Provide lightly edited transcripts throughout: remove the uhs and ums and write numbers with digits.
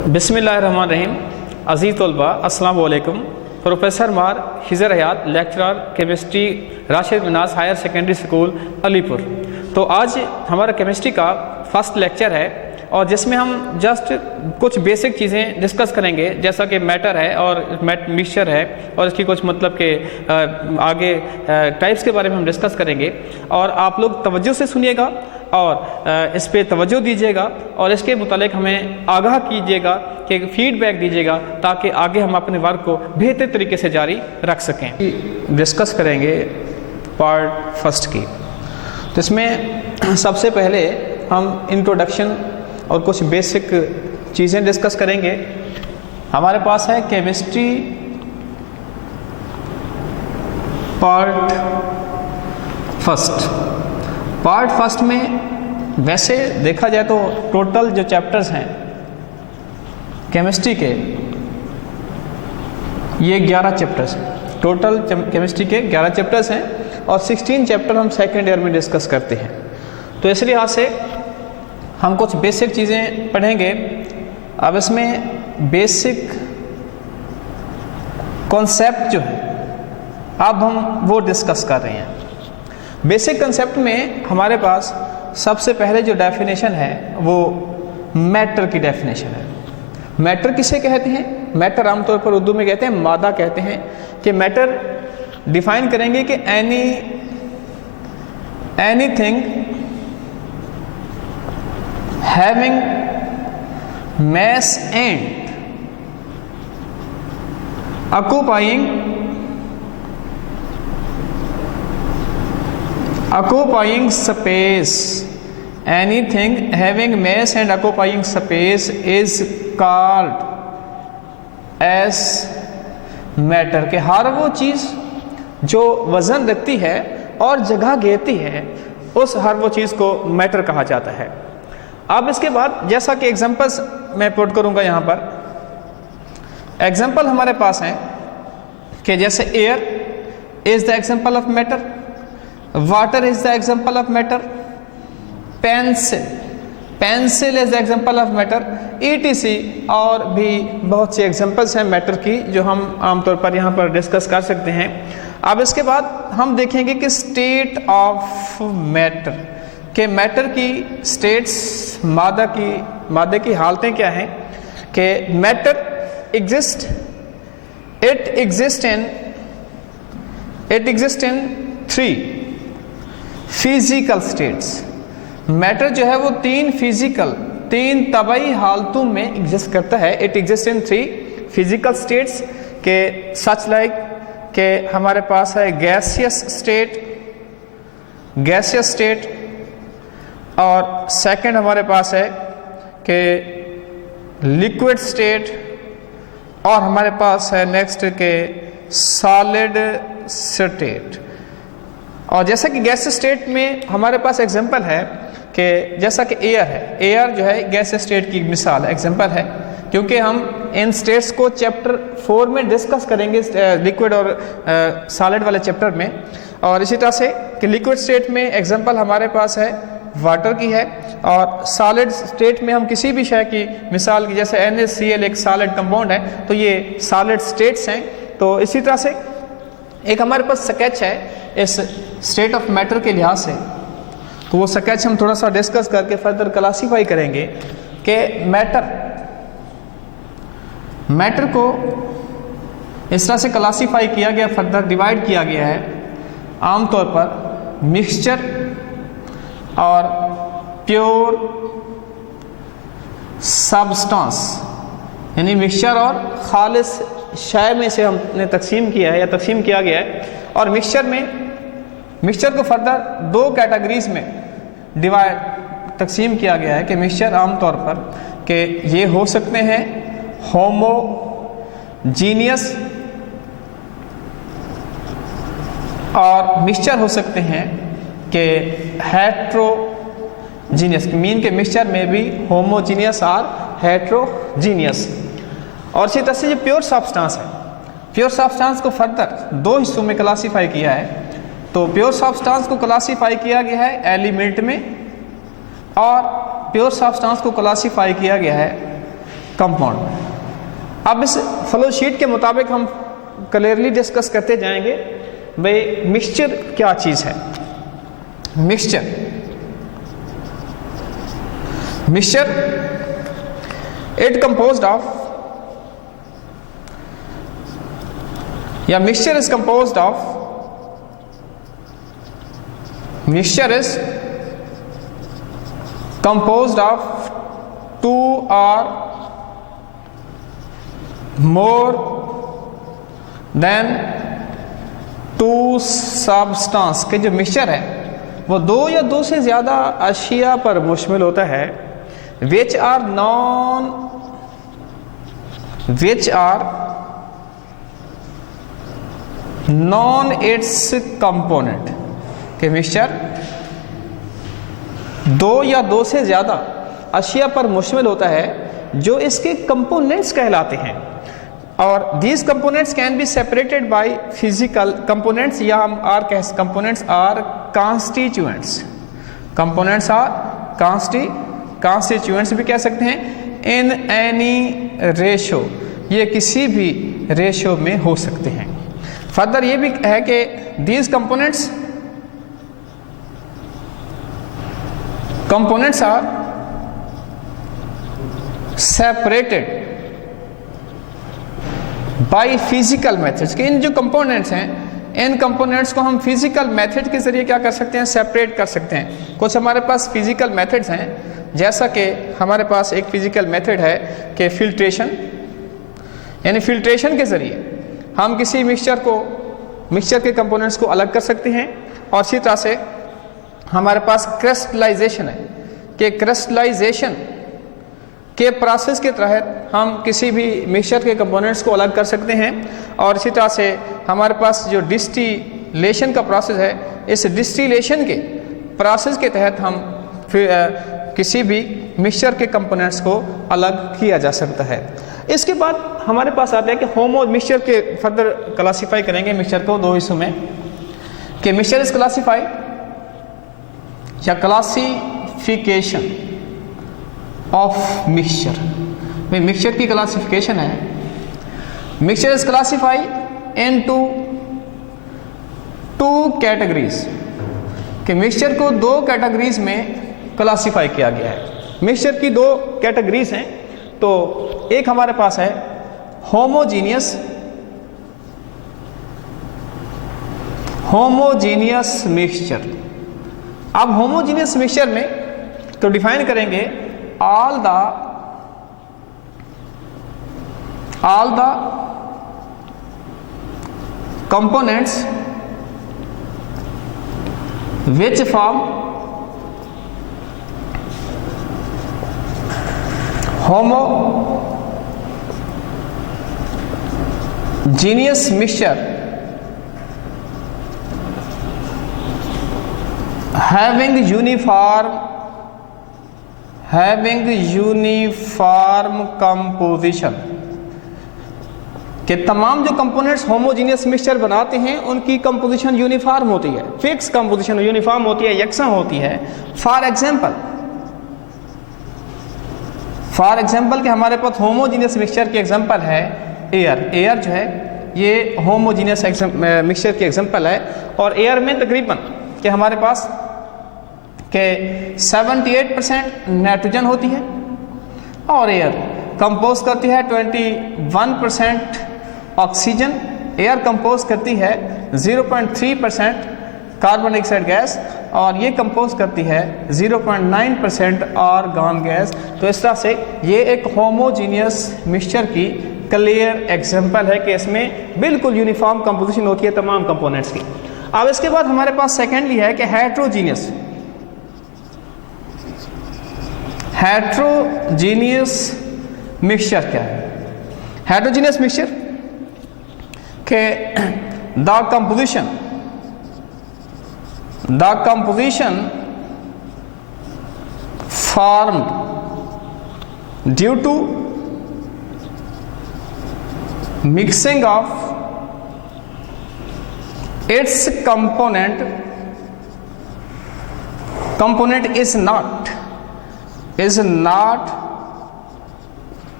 बिस्मिल्लाहिर्रहमानिर्रहीम। अज़ीज़ तलबा अस्सलाम वालेकुम। प्रोफेसर मार हिजर हयात, lecturer chemistry, Rashid Minaj higher secondary school Alipur. तो आज हमारा केमिस्ट्री का फर्स्ट लेक्चर है और जिसमें हम जस्ट कुछ बेसिक चीज़ें डिस्कस करेंगे, जैसा कि मैटर है और मिक्सचर है और इसकी कुछ मतलब के आगे टाइप्स के बारे में हम डिस्कस करेंगे। और आप लोग तवज्जो से सुनिएगा और इस पे तवज्जो दीजिएगा और इसके मुतालिक हमें आगाह कीजिएगा, कि फीडबैक दीजिएगा, ताकि आगे हम अपने वर्क को बेहतर तरीके से जारी रख सकें। डिस्कस करेंगे पार्ट फर्स्ट की। तो इसमें सबसे पहले हम इंट्रोडक्शन और कुछ बेसिक चीज़ें डिस्कस करेंगे। हमारे पास है chemistry part first. Part first में वैसे देखा जाए तो टोटल जो चैप्टर्स हैं केमिस्ट्री के, ये 11 चैप्टर्स हैं। टोटल केमिस्ट्री के 11 चैप्टर्स हैं और 16 चैप्टर हम सेकेंड ईयर में डिस्कस करते हैं। तो इस लिहाज से हम कुछ बेसिक चीज़ें पढ़ेंगे। अब इसमें बेसिक कॉन्सेप्ट जो है अब हम वो डिस्कस कर रहे हैं। बेसिक कंसेप्ट में हमारे पास सबसे पहले जो डेफिनेशन है वो मैटर की डेफिनेशन है। मैटर किसे कहते हैं? मैटर आमतौर पर उर्दू में कहते हैं, मादा कहते हैं। कि मैटर डिफाइन करेंगे कि anything having mass and occupying space, anything having mass and occupying space is called as matter। के हर वो चीज़ जो वज़न रखती है और जगह घेरती है, उस हर वो चीज़ को मैटर कहा जाता है। अब इसके बाद जैसा कि एग्जांपल्स मैं पुट करूंगा यहाँ पर, एग्जांपल हमारे पास हैं कि जैसे air is the example of matter, water is the example of matter, pencil is the example of matter, ETC। और भी बहुत सी एग्जांपल्स हैं मैटर की जो हम आमतौर पर यहाँ पर डिस्कस कर सकते हैं। अब इसके बाद हम देखेंगे कि स्टेट ऑफ मैटर, के मैटर की स्टेट्स, मादे की हालतें क्या हैं। कि matter exist in 3 physical states. Matter जो है वो 3 तबाई हालतों में एग्जिस्ट करता है। It exist in 3 physical states के सच लाइक के हमारे पास है गैसियस स्टेट, और सेकंड हमारे पास है कि लिक्विड स्टेट, और हमारे पास है नेक्स्ट के सॉलिड स्टेट। और जैसा कि गैस स्टेट में हमारे पास एग्जांपल है कि जैसा कि एयर है, एयर जो है गैस स्टेट की मिसाल एग्जांपल है, क्योंकि हम इन स्टेट्स को चैप्टर 4 में डिस्कस करेंगे, लिक्विड और सॉलिड वाले चैप्टर में। और इसी तरह से कि लिक्विड स्टेट में एग्जांपल हमारे पास है वाटर की है, और सॉलिड स्टेट में हम किसी भी शय की मिसाल की, जैसे NaCl एक सॉलिड कंपाउंड है, तो ये सॉलिड स्टेट्स हैं। तो इसी तरह से एक हमारे पास स्केच है इस स्टेट ऑफ मैटर के लिहाज से, तो वो स्केच हम थोड़ा सा डिस्कस करके फर्दर क्लासीफाई करेंगे कि मैटर को इस तरह से क्लासीफाई किया गया, फर्दर डिवाइड किया गया है आमतौर पर मिक्सचर और प्योर सब्सटेंस, यानी मिक्सचर और खालिस शय में से हमने तकसीम किया है या तकसीम किया गया है। और मिक्सचर को फर्दर 2 कैटेगरीज में तकसीम किया गया है कि मिक्सचर आमतौर पर कि ये हो सकते हैं होमोजीनियस, और मिक्सचर हो सकते हैं कि हेट्रोजीनियस। मीन के मिक्सचर में भी होमोजीनियस और हेट्रोजीनियस। और इसी तरह से जो प्योर सब्सटेंस है, प्योर सब्सटेंस को फर्दर 2 हिस्सों में क्लासीफाई किया है। तो प्योर सब्सटेंस को क्लासीफाई किया गया है एलिमेंट में, और प्योर सब्सटेंस को क्लासीफाई किया गया है कंपाउंड। अब इस फ्लो शीट के मुताबिक हम क्लियरली डिस्कस करते जाएंगे भाई मिक्सचर क्या चीज़ है। मिक्सचर इट कंपोज्ड ऑफ या mixture is composed of to और मोर देन टू सब्सटेंस के जो मिक्सचर है वो दो या दो से ज्यादा अशिया पर मुश्तमिल होता है which are non its component के मिक्सचर दो या दो से ज्यादा अशिया पर मुश्तमिल होता है जो इसके कंपोनेंट्स कहलाते हैं। और these components can be separated by physical components या हम components are constituents। components are constituents भी कह सकते हैं। in any ratio ये किसी भी रेशियो में हो सकते हैं। फर्दर ये भी है कि these components are separated by physical methods के इन जो कंपोनेंट्स हैं इन कंपोनेंट्स को हम फिजिकल मेथड के जरिए क्या कर सकते हैं सेपरेट कर सकते हैं। कुछ हमारे पास फिजिकल मेथड्स हैं जैसा कि हमारे पास एक फिजिकल मेथड है कि फिल्ट्रेशन, यानी फिल्ट्रेशन के जरिए हम किसी मिक्सचर के कंपोनेंट्स को अलग कर सकते हैं। और इसी तरह से हमारे पास क्रिस्टलाइजेशन है कि क्रिस्टलाइजेशन के प्रोसेस के तहत हम किसी भी मिक्सचर के कंपोनेंट्स को अलग कर सकते हैं। और इसी तरह से हमारे पास जो डिस्टिलेशन का प्रोसेस है इस डिस्टिलेशन के प्रोसेस के तहत हम किसी भी मिक्सचर के कंपोनेंट्स को अलग किया जा सकता है। इसके बाद हमारे पास आता है कि होमो मिक्सचर के फर्दर क्लासीफाई करेंगे मिक्सचर को दो हिस्सों में कि मिक्सचर इज क्लासीफाई या क्लासिफिकेशन ऑफ मिक्सचर। भाई मिक्सचर की क्लासिफिकेशन है। Mixture is classify into two categories कि मिक्सचर को दो कैटेगरीज में क्लासीफाई किया गया है। मिक्सचर की दो कैटेगरीज हैं। तो एक हमारे पास है होमोजीनियस मिक्सचर। अब होमोजीनियस मिक्सचर में तो डिफाइन करेंगे all the components which form homogeneous mixture having uniform composition कि तमाम जो कंपोनेंट्स होमोजीनियस मिक्सचर बनाते हैं उनकी कंपोजिशन यूनिफॉर्म होती है, फिक्स कंपोजिशन यूनिफॉर्म होती है, यकसा होती है। फॉर एग्जांपल कि हमारे पास होमोजीनियस मिक्सचर की एग्जांपल है एयर जो है ये होमोजीनियस मिक्सचर की एग्जांपल है। और एयर में तकरीबन कि हमारे पास के 78% नाइट्रोजन होती है और एयर कंपोज करती है 21% ऑक्सीजन। एयर कंपोज करती है 0.3% कार्बन डाइऑक्साइड गैस और ये कंपोज करती है 0.9% आर्गन गैस। तो इस तरह से ये एक होमोजीनियस मिक्सचर की क्लियर एग्जांपल है कि इसमें बिल्कुल यूनिफॉर्म कंपोजिशन होती है तमाम कंपोनेंट्स की। अब इसके बाद हमारे पास सेकेंडली है कि हेट्रोजीनियस मिक्सचर क्या है। हेट्रोजीनियस मिक्सचर के the composition formed due to mixing of its component is not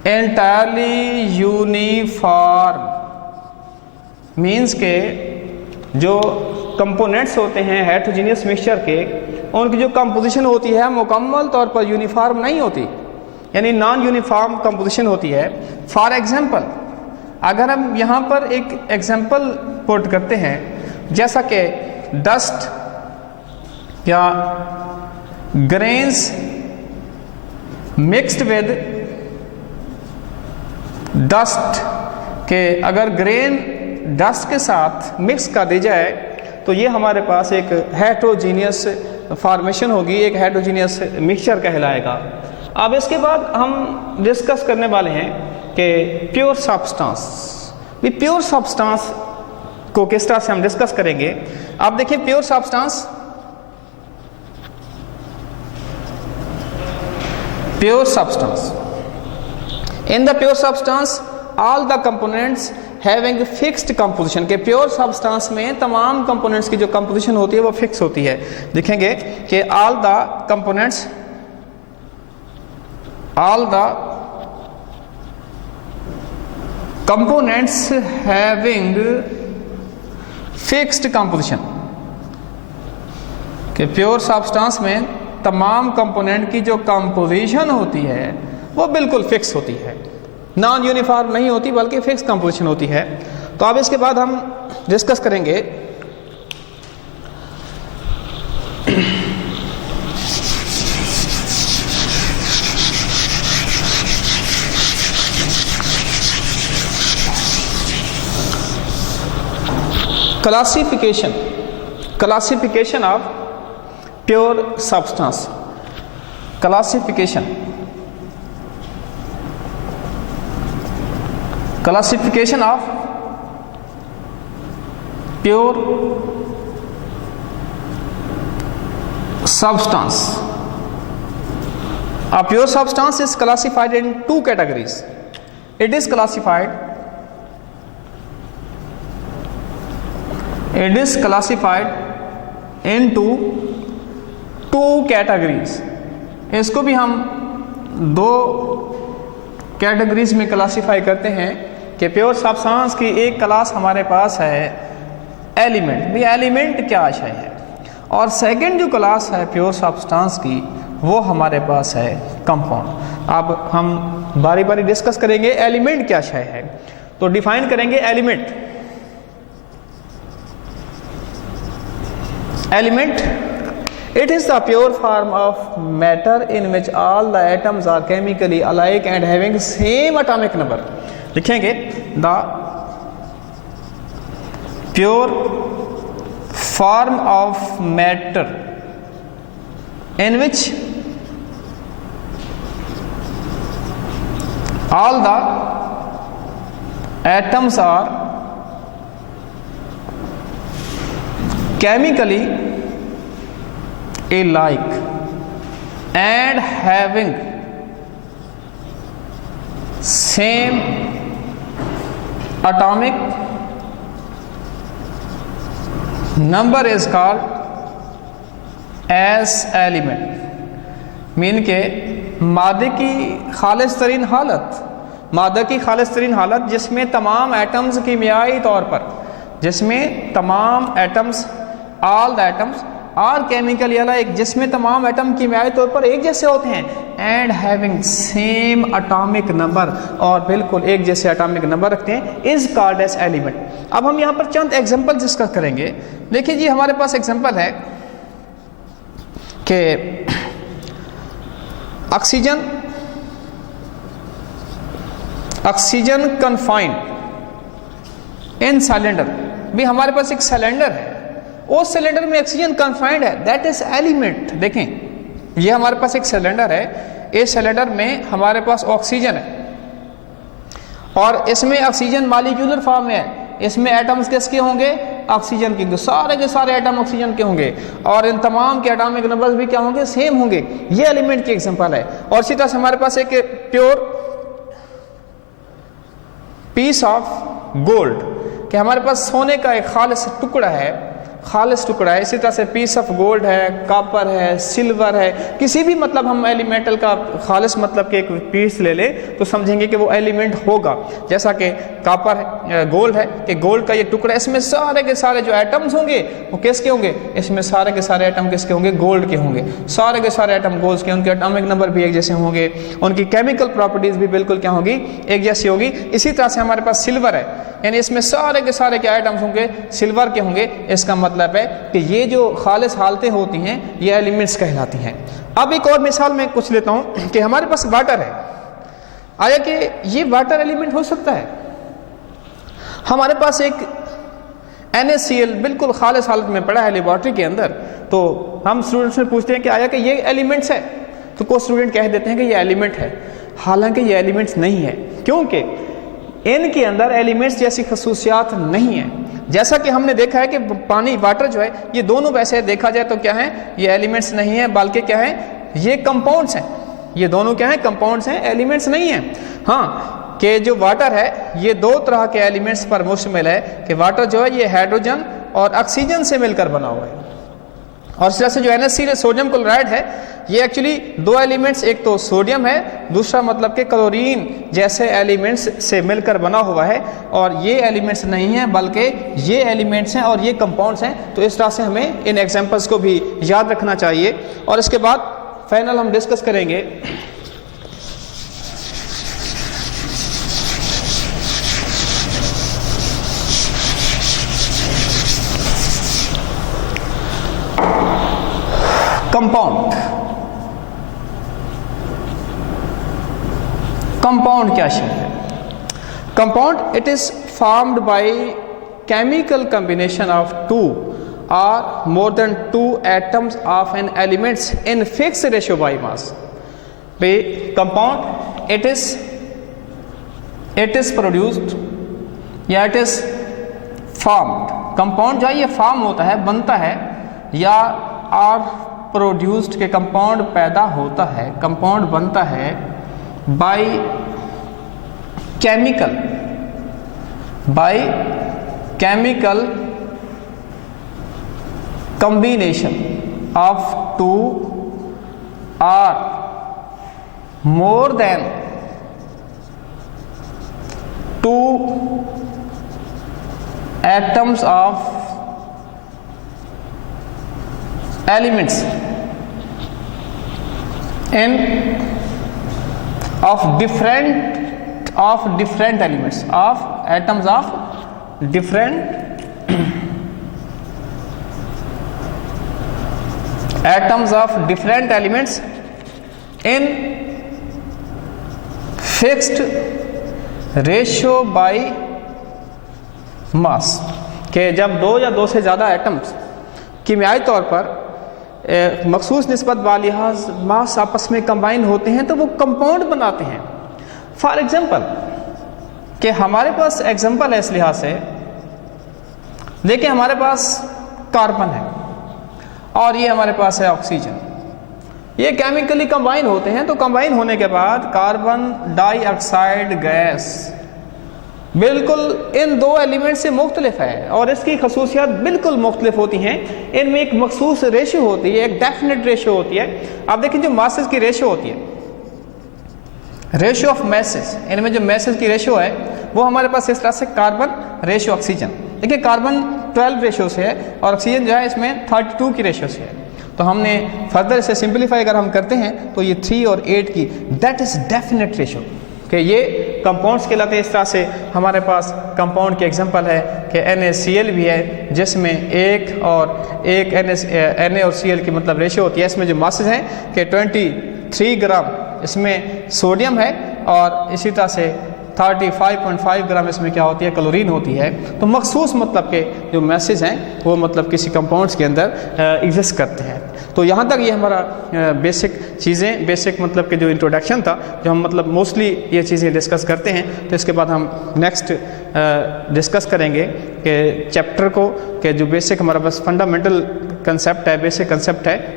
entirely uniform means के जो कंपोनेंट्स होते हैं हेटेरोजेनियस मिक्सचर के, उनकी जो कंपोजिशन होती है मुकम्मल तौर पर यूनिफॉर्म नहीं होती, यानी नॉन यूनिफॉर्म कंपोजिशन होती है। फॉर एग्जांपल, अगर हम यहाँ पर एक एग्जांपल पुट करते हैं, जैसा कि डस्ट या ग्रेन्स मिक्स्ड विद डस्ट, के अगर ग्रेन डस्ट के साथ मिक्स कर दी जाए तो ये हमारे पास एक हेटेरोजीनियस फॉर्मेशन होगी, एक हेटेरोजीनियस मिक्सचर कहलाएगा। अब इसके बाद हम डिस्कस करने वाले हैं कि प्योर सब्सटेंस। भी प्योर सब्सटेंस को किस तरह से हम डिस्कस करेंगे। आप देखिए, pure substance, pure substance, in the pure substance all the components having fixed composition, के प्योर सब्सटेंस में तमाम कंपोनेंट्स की जो कंपोजिशन होती है वो फिक्स होती है। देखेंगे कि all the components, all the components having fixed composition, के प्योर सब्सटेंस में तमाम कंपोनेंट की जो कंपोजिशन होती है वो बिल्कुल फिक्स होती है, नॉन यूनिफॉर्म नहीं होती बल्कि फिक्स कंपोजिशन होती है। तो अब इसके बाद हम डिस्कस करेंगे classification, classification of pure substance, classification, classification of pure substance. A pure substance is classified in two categories. It is classified into two categories. इसको भी हम दो कैटेगरीज में क्लासीफाई करते हैं कि प्योर सब्सटेंस की एक क्लास हमारे पास है एलिमेंट, भी एलिमेंट क्या आशय है, और सेकंड जो क्लास है प्योर सब्सटेंस की वो हमारे पास है कंपाउंड। अब हम बारी बारी डिस्कस करेंगे एलिमेंट क्या आशय है। तो डिफाइन करेंगे element. Element, it is the pure form of matter in which all the atoms are chemically alike and having same atomic number. लिखेंगे the pure form of matter in which all the atoms are chemically alike and having same atomic number is called as element। Mean के मादे की खालिस तरीन हालत, मादे की खालिस तरीन हालत जिसमें तमाम एटम्स कीमियाई तौर पर, जिसमें तमाम atoms, all the atoms are chemically अलग, जिसमें तमाम एटम कीमियाई तौर पर एक जैसे होते हैं, and having same atomic number, और बिल्कुल एक जैसे एटॉमिक नंबर रखते हैं, इज कॉल्ड एज एलिमेंट। अब हम यहाँ पर चंद एग्जांपल डिस्कस करेंगे। देखिए जी, हमारे पास एग्जांपल है कि ऑक्सीजन, ऑक्सीजन कन्फाइंड इन सिलेंडर। भी हमारे पास एक सिलेंडर है, उस सिलेंडर में ऑक्सीजन कन्फाइंड है, दैट इज एलिमेंट। देखें, ये हमारे पास एक सिलेंडर है, इस सिलेंडर में हमारे पास ऑक्सीजन है और इसमें ऑक्सीजन मॉलिक्यूलर फॉर्म में है। इसमें एटम्स किसके होंगे? ऑक्सीजन के सारे एटम ऑक्सीजन के होंगे, और इन तमाम के एटॉमिक नंबर्स भी क्या होंगे? सेम होंगे। ये एलिमेंट की एग्जांपल है। और इसी तरह से हमारे पास एक प्योर पीस ऑफ गोल्ड, कि हमारे पास सोने का एक खालिस टुकड़ा है, खालिस टुकड़ा है। इसी तरह से पीस ऑफ गोल्ड है, कॉपर है, सिल्वर है, किसी भी मतलब हम एलिमेंटल का खालिस मतलब के एक पीस ले लें तो समझेंगे कि वो एलिमेंट होगा। जैसा कि कॉपर गोल्ड है कि गोल्ड का ये टुकड़ा, इसमें सारे के सारे जो एटम्स होंगे वो किसके होंगे, इसमें सारे के सारे एटम किसके होंगे, गोल्ड के होंगे। सारे के सारे एटम गोल्ड के, उनके एटॉमिक नंबर भी एक जैसे होंगे, उनकी केमिकल प्रॉपर्टीज भी बिल्कुल क्या होगी, एक जैसी होगी। इसी तरह से हमारे पास सिल्वर है, यानी इसमें सारे के सारे क्या आइटम्स होंगे, सिल्वर के होंगे। इसका मतलब है कि ये जो खालिस हालतें होती हैं ये एलिमेंट्स कहलाती हैं। अब एक और मिसाल मैं कुछ लेता हूं कि हमारे पास वाटर है, आया कि ये वाटर एलिमेंट हो सकता है। हमारे पास एक NaCl बिल्कुल खालिस हालत में पड़ा है लेबॉर्ट्री के अंदर, तो हम स्टूडेंट्स से पूछते हैं कि आया कि ये एलिमेंट्स है, तो कोई स्टूडेंट कह देते हैं कि ये एलिमेंट है। हालांकि ये एलिमेंट्स नहीं है, क्योंकि इनके अंदर एलिमेंट्स जैसी खसूसियात नहीं है। जैसा कि हमने देखा है कि पानी, वाटर जो है, ये दोनों वैसे देखा जाए तो क्या है, ये एलिमेंट्स नहीं है, बल्कि क्या है, ये कंपाउंड्स हैं। ये दोनों क्या है, कंपाउंड्स हैं, एलिमेंट्स नहीं है। हाँ, कि जो वाटर है ये दो तरह के एलिमेंट्स पर मुश्तमिल है कि वाटर जो है ये हाइड्रोजन और ऑक्सीजन से मिलकर बना हुआ है। और इस तरह से जो NaCl सोडियम क्लोराइड है ये एक्चुअली दो एलिमेंट्स, एक तो सोडियम है, दूसरा मतलब कि क्लोरीन जैसे एलिमेंट्स से मिलकर बना हुआ है। और ये एलिमेंट्स नहीं हैं बल्कि ये एलिमेंट्स हैं और ये कंपाउंड्स हैं। तो इस तरह से हमें इन एग्जांपल्स को भी याद रखना चाहिए। और इसके बाद फाइनल हम डिस्कस करेंगे कंपाउंड। कंपाउंड क्या चीज है? Compound it is formed by chemical combination of to और more than two atoms of N elements in fix ratio by mass. Compound it is produced या इट इज फॉर्म्ड। कंपाउंड जो है ये form होता है, बनता है, या और प्रोड्यूस्ड के कंपाउंड पैदा होता है, कंपाउंड बनता है by chemical combination of to और more than two atoms of elements in of different elements of atoms of different atoms of different elements in fixed ratio by mass। के जब दो या दो से ज़्यादा एटम्स कीमियाई तौर पर मखसूस निस्बत बालिहाज मास आपस में कंबाइन होते हैं तो वो कंपाउंड बनाते हैं। फॉर एग्जांपल कि हमारे पास एग्जांपल है इस लिहाज से, देखिए हमारे पास कार्बन है और ये हमारे पास है ऑक्सीजन। ये केमिकली कंबाइन होते हैं, तो कंबाइन होने के बाद कार्बन डाइऑक्साइड गैस बिल्कुल इन दो एलिमेंट से मुख्तलिफ है और इसकी खसूसियात बिल्कुल मुख्तलिफ होती हैं। इनमें एक मखसूस रेशियो होती है, एक डेफिनेट रेशियो होती है। आप देखें जो मासेस की रेशियो होती है, रेशियो ऑफ मैसेस, इनमें जो मैसेस की रेशियो है वो हमारे पास इस तरह से कार्बन रेशियो ऑक्सीजन, देखिए कार्बन 12 रेशियो से है और ऑक्सीजन जो है इसमें 32 की रेशियो से है। तो हमने फर्दर इसे सिंप्लीफाई अगर हम करते हैं तो ये 3 और 8 की, दैट इज डेफिनेट रेशियो कि ये कंपाउंड्स कहलाते हैं। इस तरह से हमारे पास कंपाउंड के एग्जांपल है कि NaCl भी है जिसमें एक Na और Cl की मतलब रेशियो होती है। इसमें जो मासेस हैं कि 23 ग्राम इसमें सोडियम है और इसी तरह से 35.5 ग्राम इसमें क्या होती है, क्लोरीन होती है। तो मखसूस मतलब के जो मैसेज हैं वो मतलब किसी कंपाउंड्स के अंदर एग्जिस्ट करते हैं। तो यहाँ तक ये हमारा बेसिक चीज़ें, बेसिक मतलब के जो इंट्रोडक्शन था, जो हम मतलब मोस्टली ये चीज़ें डिस्कस करते हैं। तो इसके बाद हम नेक्स्ट डिस्कस करेंगे कि चैप्टर को, कि जो बेसिक हमारा बस फंडामेंटल कंसेप्ट है, बेसिक कंसेप्ट है